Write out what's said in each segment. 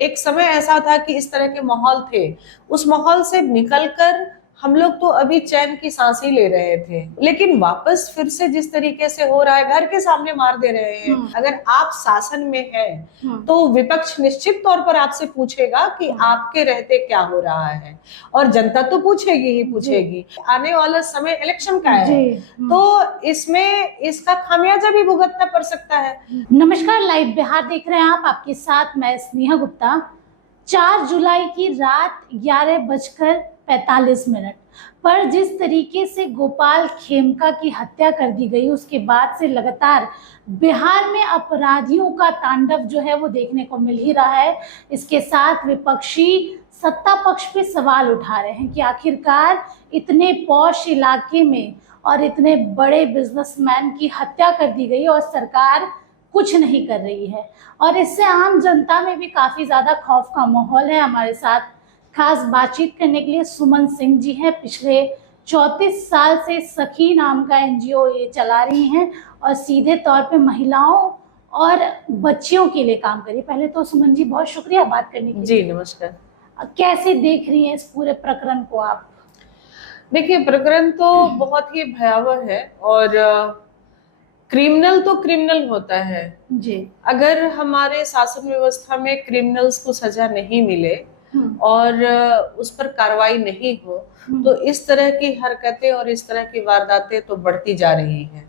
एक समय ऐसा था कि इस तरह के माहौल थे, उस माहौल से निकलकर हम लोग तो अभी चैन की सांस ही ले रहे थे, लेकिन वापस फिर से जिस तरीके से हो रहा है, घर के सामने मार दे रहे हैं। अगर आप शासन में हैं तो विपक्ष निश्चित तौर पर आपसे पूछेगा कि आपके रहते क्या हो रहा है, और जनता तो पूछेगी ही पूछेगी। आने वाला समय इलेक्शन का है, तो इसमें इसका खामियाजा भी भुगतना पड़ सकता है। नमस्कार, लाइव बिहार देख रहे हैं आप, आपके साथ मैं स्नेहा गुप्ता। 4 जुलाई की रात 11:45 पर जिस तरीके से गोपाल खेमका की हत्या कर दी गई, उसके बाद से लगातार बिहार में अपराधियों का तांडव जो है वो देखने को मिल ही रहा है। इसके साथ विपक्षी सत्ता पक्ष पे सवाल उठा रहे हैं कि आखिरकार इतने पॉश इलाके में और इतने बड़े बिजनेसमैन की हत्या कर दी गई और सरकार कुछ नहीं कर रही है, और इससे आम जनता में भी काफ़ी ज़्यादा खौफ का माहौल है। हमारे साथ खास बातचीत करने के लिए सुमन सिंह जी हैं। पिछले 34 साल से सखी नाम का एनजीओ ये चला रही हैं और सीधे तौर पे महिलाओं और बच्चियों के लिए काम करिए। पहले तो सुमन जी बहुत शुक्रिया बात करने के लिए। जी नमस्कार। कैसे देख रही हैं इस पूरे प्रकरण को आप? देखिए, प्रकरण तो बहुत ही भयावह है, और क्रिमिनल तो क्रिमिनल होता है जी। अगर हमारे शासन व्यवस्था में क्रिमिनल्स को सजा नहीं मिले और उस पर कार्रवाई नहीं हो, तो इस तरह की हरकतें और इस तरह की वारदातें तो बढ़ती जा रही हैं।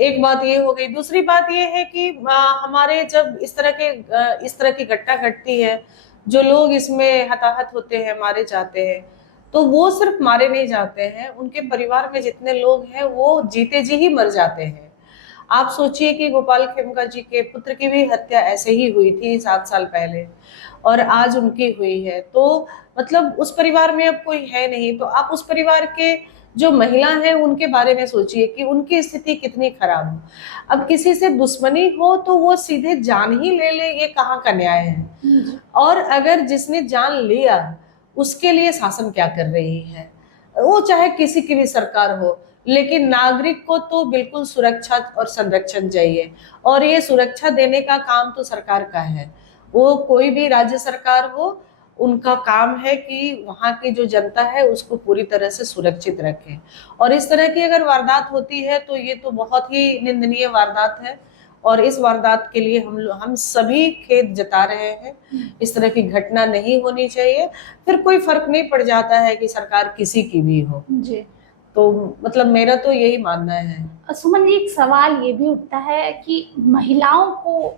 एक बात ये हो गई। दूसरी बात ये है कि हमारे जब इस तरह की घटना घटती है, जो लोग इसमें हताहत होते हैं, मारे जाते हैं, तो वो सिर्फ मारे नहीं जाते हैं, उनके परिवार में जितने लोग हैं वो जीते जी ही मर जाते हैं। आप सोचिए कि गोपाल खेमका जी के पुत्र की भी हत्या ऐसे ही हुई थी 7 साल पहले, और आज उनकी हुई है। तो मतलब उस परिवार में अब कोई है नहीं, तो आप उस परिवार के जो महिला हैं उनके बारे में सोचिए कि उनकी स्थिति कितनी खराब हो। अब किसी से दुश्मनी हो तो वो सीधे जान ही ले ले, ये कहाँ का न्याय है? और अगर जिसने जान लिया उसके लिए शासन क्या कर रही है? वो चाहे किसी की भी सरकार हो, लेकिन नागरिक को तो बिल्कुल सुरक्षा और संरक्षण चाहिए, और ये सुरक्षा देने का काम तो सरकार का है। वो कोई भी राज्य सरकार हो, उनका काम है कि वहाँ की जो जनता है उसको पूरी तरह से सुरक्षित रखें। और इस तरह की अगर वारदात होती है तो ये तो बहुत ही निंदनीय वारदात है, और इस वारदात के लिए हम सभी खेद जता रहे हैं। इस तरह की घटना नहीं होनी चाहिए। फिर कोई फर्क नहीं पड़ जाता है कि सरकार किसी की भी हो। जी। तो मतलब मेरा तो यही मानना है। सुमन जी, एक सवाल ये भी उठता है कि महिलाओं को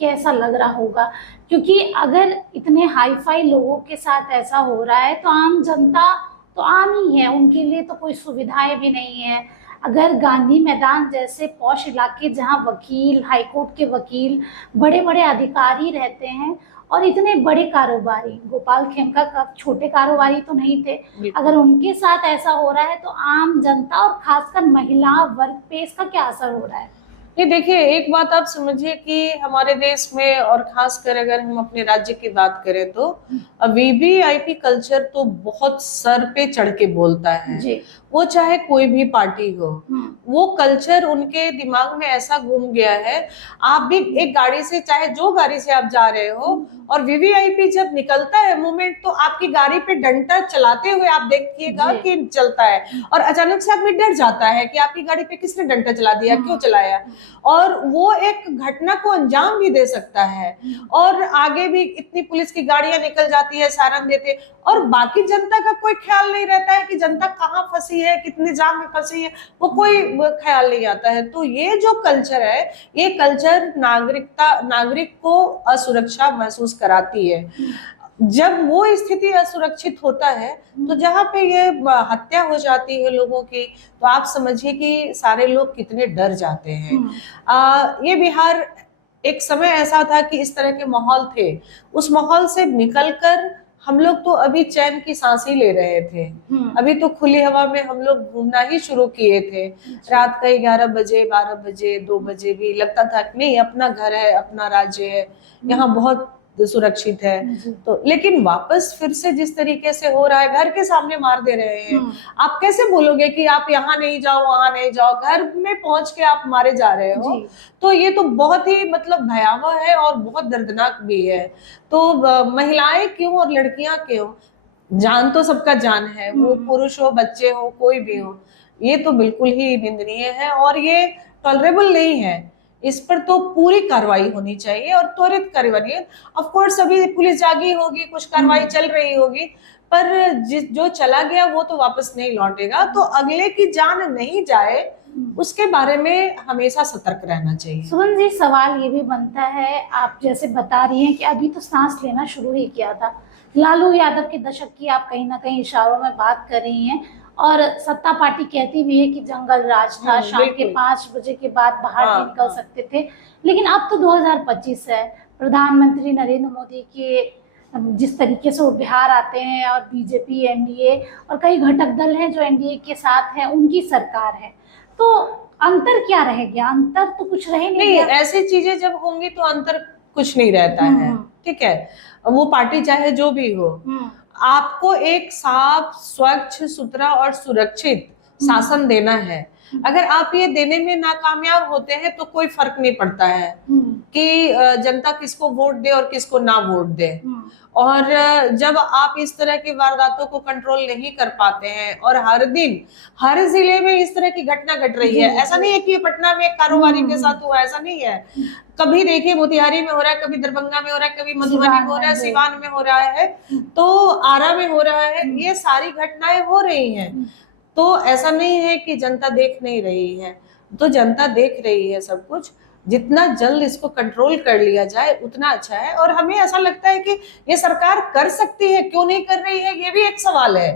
कैसा लग रहा होगा, क्योंकि अगर इतने हाई फाई लोगों के साथ ऐसा हो रहा है तो आम जनता तो आम ही है, उनके लिए तो कोई सुविधाएं भी नहीं है। अगर गांधी मैदान जैसे पॉश इलाके जहां वकील, हाईकोर्ट के वकील, बड़े बड़े अधिकारी रहते हैं, और इतने बड़े कारोबारी, गोपाल खेमका का छोटे कारोबारी तो नहीं थे, अगर उनके साथ ऐसा हो रहा है तो आम जनता और खासकर महिला वर्ग पे इसका क्या असर हो रहा है? ये देखिए, एक बात आप समझिए कि हमारे देश में, और खासकर अगर हम अपने राज्य की बात करें, तो वीवीआईपी कल्चर तो बहुत सर पे चढ़ के बोलता है जी। वो चाहे कोई भी पार्टी हो, वो कल्चर उनके दिमाग में ऐसा घूम गया है। आप भी एक गाड़ी से, चाहे जो गाड़ी से आप जा रहे हो, और वीवीआईपी जब निकलता है मूवमेंट, तो आपकी गाड़ी पे डंडा चलाते हुए आप देखिएगा कि चलता है, और अचानक से आदमी डर जाता है कि आपकी गाड़ी पे किसने डंडा चला दिया, क्यों चलाया, और वो एक घटना को अंजाम भी दे सकता है। और आगे भी इतनी पुलिस की गाड़ियां निकल जाती है, सायरन देते, और बाकी जनता का कोई ख्याल नहीं रहता है कि जनता कहाँ फंसी है, कितने जाम में फंसी है, वो कोई ख्याल नहीं आता है। तो ये जो कल्चर है, ये कल्चर नागरिक को असुरक्षा महसूस कराती है। जब वो स्थिति असुरक्षित होता है, तो जहाँ पे ये हत्या हो जाती है लोगों की, तो आप समझिए कि सारे लोग कितने डर जाते हैं। ये बिहार एक समय ऐसा था कि इस तरह के माहौल थे, उस माहौल से निकलकर हम लोग तो अभी चैन की सांस ही ले रहे थे। अभी तो खुली हवा में हम लोग घूमना ही शुरू किए थे। रात का 11 बजे, 12 बजे, 2 बजे भी लगता था कि नहीं, अपना घर है, अपना राज्य है, यहाँ बहुत सुरक्षित है। तो लेकिन वापस फिर से जिस तरीके से हो रहा है, घर के सामने मार दे रहे हैं, आप कैसे बोलोगे कि आप यहाँ नहीं जाओ वहां नहीं जाओ, घर में पहुंच के आप मारे जा रहे हो। तो ये तो बहुत ही मतलब भयावह है और बहुत दर्दनाक भी है। तो महिलाएं क्यों और लड़कियां क्यों, जान तो सबका जान है, वो पुरुष हो बच्चे हो कोई भी हो, ये तो बिल्कुल ही निंदनीय है और ये टॉलरेबल नहीं है। इस पर तो पूरी कार्रवाई होनी चाहिए और त्वरित कार्रवाई। ऑफ कोर्स अभी पुलिस जागी होगी, कुछ कार्रवाई चल रही होगी, पर जो चला गया वो तो वापस नहीं लौटेगा। तो अगले की जान नहीं जाए उसके बारे में हमेशा सतर्क रहना चाहिए। सुमन जी, सवाल ये भी बनता है, आप जैसे बता रही हैं कि अभी तो सांस लेना शुरू ही किया था, लालू यादव के दशक की आप कहीं ना कहीं इशारों में बात कर रही हैं, और सत्ता पार्टी कहती भी है कि जंगल राज था, शाम के 5 बजे के बाद बाहर नहीं निकल सकते थे। लेकिन अब तो 2025 है, प्रधानमंत्री नरेंद्र मोदी के जिस तरीके से वो बिहार आते हैं और बीजेपी, एनडीए और कई घटक दल हैं जो एनडीए के साथ हैं, उनकी सरकार है, तो अंतर क्या रह गया? अंतर तो कुछ रहे नहीं। ऐसी चीजें जब होंगी तो अंतर कुछ नहीं रहता है, ठीक है, वो पार्टी चाहे जो भी हो, आपको एक साफ, स्वच्छ, सुथरा और सुरक्षित शासन देना है। अगर आप ये देने में नाकामयाब होते हैं तो कोई फर्क नहीं पड़ता है कि जनता किसको वोट दे और किसको ना वोट दे। और जब आप इस तरह की वारदातों को कंट्रोल नहीं कर पाते हैं और हर दिन हर जिले में इस तरह की घटना घट रही है, ऐसा नहीं है कि पटना में एक कारोबारी के साथ हुआ, ऐसा नहीं है, कभी देखिए मोतिहारी में हो रहा है, कभी दरभंगा में हो रहा है, कभी मधुबनी में हो रहा है, सिवान में हो रहा है, तो आरा में हो रहा है, ये सारी घटनाएं हो रही हैं। तो ऐसा नहीं है कि जनता देख नहीं रही है, तो जनता देख रही है सब कुछ। जितना जल्द इसको कंट्रोल कर लिया जाए उतना अच्छा है। और हमें ऐसा लगता है कि ये सरकार कर सकती है, क्यों नहीं कर रही है, ये भी एक सवाल है।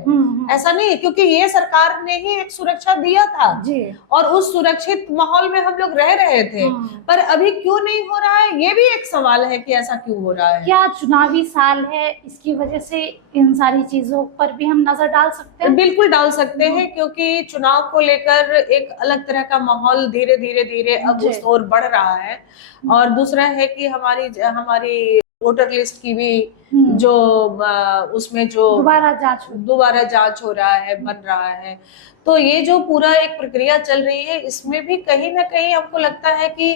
ऐसा नहीं है, क्योंकि ये सरकार ने ही एक सुरक्षा दिया था जी, और उस सुरक्षित माहौल में हम लोग रह रहे थे, पर अभी क्यों नहीं हो रहा है, ये भी एक सवाल है कि ऐसा क्यों हो रहा है। क्या चुनावी साल है, इसकी वजह से इन सारी चीजों पर भी हम नजर डाल सकते हैं? बिल्कुल डाल सकते हैं, क्योंकि चुनाव को लेकर एक अलग तरह का माहौल धीरे धीरे अब उस ओर बढ़ रहा है। और दूसरा है कि हमारी वोटर लिस्ट की भी जो उसमें जो दोबारा जांच हो रहा है, बन रहा है, तो ये जो पूरा एक प्रक्रिया चल रही है, इसमें भी कहीं ना कहीं हमको लगता है कि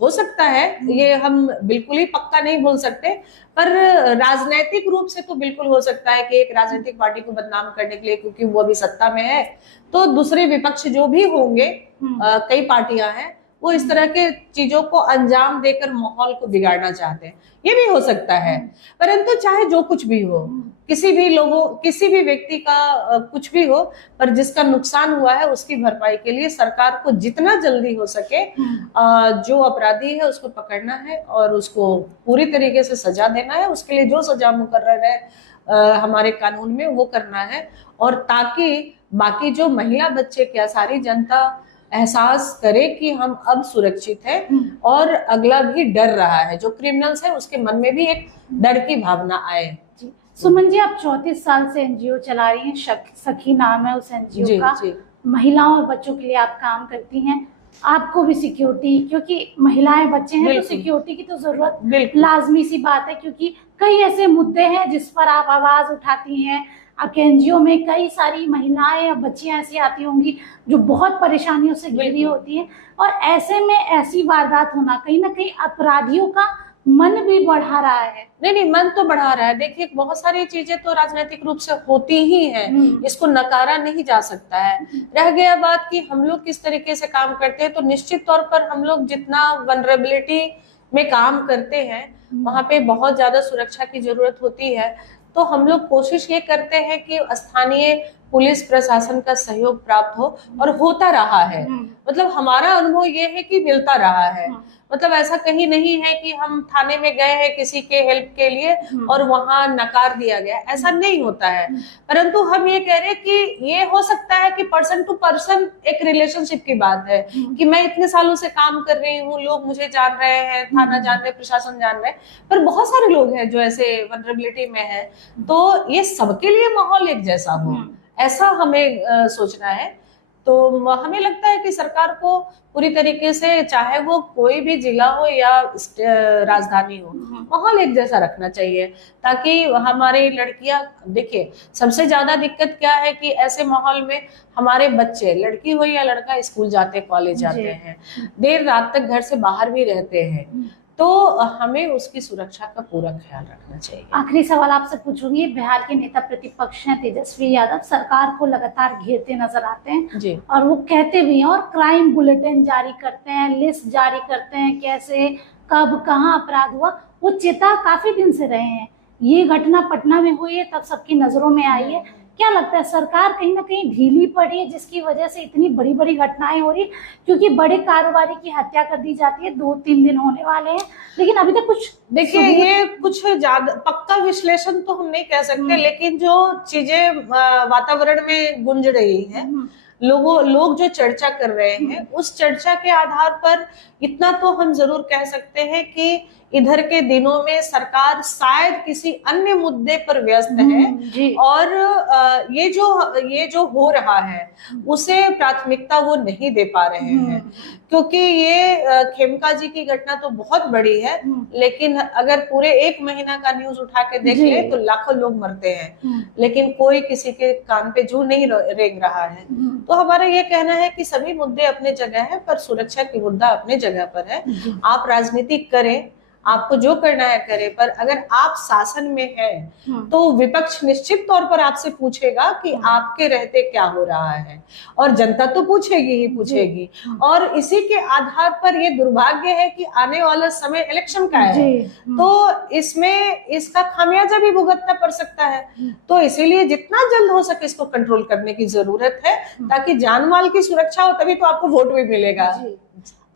हो सकता है, ये हम बिल्कुल ही पक्का नहीं बोल सकते, पर राजनीतिक रूप से तो बिल्कुल हो सकता है कि एक राजनीतिक पार्टी को बदनाम करने के लिए, क्योंकि वो अभी सत्ता में है, तो दूसरे विपक्ष जो भी होंगे, कई पार्टियां हैं, वो इस तरह के चीजों को अंजाम देकर माहौल को बिगाड़ना चाहते हैं, ये भी हो सकता है। परंतु चाहे जो कुछ भी हो, किसी भी व्यक्ति का कुछ भी हो, पर जिसका नुकसान हुआ है उसकी भरपाई के लिए सरकार को जितना जल्दी हो सके जो अपराधी है उसको पकड़ना है और उसको पूरी तरीके से सजा देना है। उसके लिए जो सजा मुकर्रर है हमारे कानून में वो करना है, और ताकि बाकी जो महिला, बच्चे, क्या सारी जनता एहसास करे कि हम अब सुरक्षित हैं और अगला भी डर रहा है, जो क्रिमिनल्स है उसके मन में भी एक डर की भावना आए। सुमन जी, आप 34 साल से एनजीओ चला रही हैं, सखी नाम है उस एनजीओ का, महिलाओं और बच्चों के लिए आप काम करती हैं। आपको भी सिक्योरिटी, क्योंकि महिलाएं बच्चे हैं तो सिक्योरिटी की तो जरूरत लाजमी सी बात है, क्योंकि कई ऐसे मुद्दे हैं जिस पर आप आवाज उठाती हैं। आपके एनजीओ में कई सारी महिलाएं या बच्चियां ऐसी आती होंगी जो बहुत परेशानियों से घिरी होती हैं, और ऐसे में ऐसी वारदात होना कहीं ना कहीं अपराधियों का मन भी बढ़ा रहा है। नहीं, मन तो बढ़ा रहा है। देखिए, बहुत सारी चीजें तो राजनीतिक रूप से होती ही हैं, इसको नकारा नहीं जा सकता है। रह गया बात कि हम लोग किस तरीके से काम करते हैं, तो निश्चित तौर पर हम लोग जितना वनरेबिलिटी में काम करते हैं वहां पे बहुत ज्यादा सुरक्षा की जरूरत होती है। तो हम लोग कोशिश ये करते हैं कि स्थानीय पुलिस प्रशासन का सहयोग प्राप्त हो, और होता रहा है। मतलब हमारा अनुभव ये है कि मिलता रहा है। मतलब ऐसा कहीं नहीं है कि हम थाने में गए हैं किसी के हेल्प के लिए और वहां नकार दिया गया, ऐसा नहीं होता है। परंतु हम ये कह रहे हैं कि ये हो सकता है कि पर्सन टू पर्सन एक रिलेशनशिप की बात है, कि मैं इतने सालों से काम कर रही हूँ, लोग मुझे जान रहे हैं, थाना जान रहे, प्रशासन जान रहे, पर बहुत सारे लोग हैं जो ऐसे वनरेबिलिटी में है, तो ये सबके लिए माहौल एक जैसा हो, ऐसा हमें सोचना है तो हमें लगता है कि सरकार को पूरी तरीके से, चाहे वो कोई भी जिला हो या राजधानी हो, माहौल एक जैसा रखना चाहिए, ताकि हमारी लड़कियां, देखिए सबसे ज्यादा दिक्कत क्या है कि ऐसे माहौल में हमारे बच्चे, लड़की हो या लड़का, स्कूल जाते, कॉलेज जाते हैं, देर रात तक घर से बाहर भी रहते हैं, तो हमें उसकी सुरक्षा का पूरा ख्याल रखना चाहिए। आखिरी सवाल आपसे पूछूंगी, बिहार के नेता प्रतिपक्ष हैं तेजस्वी यादव, सरकार को लगातार घेरते नजर आते हैं जी। और वो कहते भी हैं और क्राइम बुलेटिन जारी करते हैं, लिस्ट जारी करते हैं, कैसे कब कहाँ अपराध हुआ, वो चेता काफी दिन से रहे हैं। ये घटना पटना में हुई है तब सबकी नजरों में आई है। क्या लगता है सरकार कहीं ना कहीं ढीली पड़ी है जिसकी वजह से इतनी बड़ी बड़ी घटनाएं हो रही, क्योंकि बड़े कारोबारी की हत्या कर दी जाती है, 2-3 दिन होने वाले हैं लेकिन अभी तक कुछ, देखिए ये कुछ ज्यादा पक्का विश्लेषण तो हम नहीं कह सकते, लेकिन जो चीजें वातावरण में गूंज रही है, लोग जो चर्चा कर रहे हैं, उस चर्चा के आधार पर इतना तो हम जरूर कह सकते हैं कि इधर के दिनों में सरकार शायद किसी अन्य मुद्दे पर व्यस्त है और ये जो हो रहा है उसे प्राथमिकता वो नहीं दे पा रहे हैं, क्योंकि ये खेमका जी की घटना तो बहुत बड़ी है, लेकिन अगर पूरे 1 महीना का न्यूज उठा के देख ले तो लाखों लोग मरते हैं, लेकिन कोई किसी के कान पे जू नहीं रेंग रहा है। तो हमारा ये कहना है कि सभी मुद्दे अपने जगह है, पर सुरक्षा की मुद्दा अपने जगह पर है। आप राजनीति करें, आपको जो करना है करें, पर अगर आप शासन में हैं तो विपक्ष निश्चित तौर पर आपसे पूछेगा कि आपके रहते क्या हो रहा है, और जनता तो पूछेगी ही पूछेगी। और इसी के आधार पर ये दुर्भाग्य है कि आने वाला समय इलेक्शन का है, तो इसमें इसका खामियाजा भी भुगतना पड़ सकता है। तो इसीलिए जितना जल्द हो सके इसको कंट्रोल करने की जरूरत है, ताकि जान माल की सुरक्षा हो, तभी तो आपको वोट भी मिलेगा।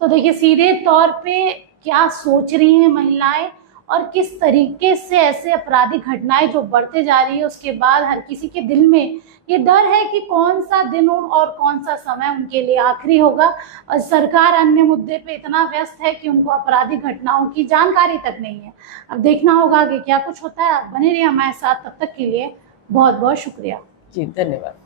तो देखिए सीधे तौर पे क्या सोच रही हैं महिलाएं और किस तरीके से ऐसे आपराधिक घटनाएं जो बढ़ते जा रही है, उसके बाद हर किसी के दिल में ये डर है कि कौन सा दिन और कौन सा समय उनके लिए आखिरी होगा, और सरकार अन्य मुद्दे पे इतना व्यस्त है कि उनको आपराधिक घटनाओं की जानकारी तक नहीं है। अब देखना होगा आगे क्या कुछ होता है। बने रहिए हमारे साथ, तब तक के लिए बहुत बहुत शुक्रिया। जी धन्यवाद।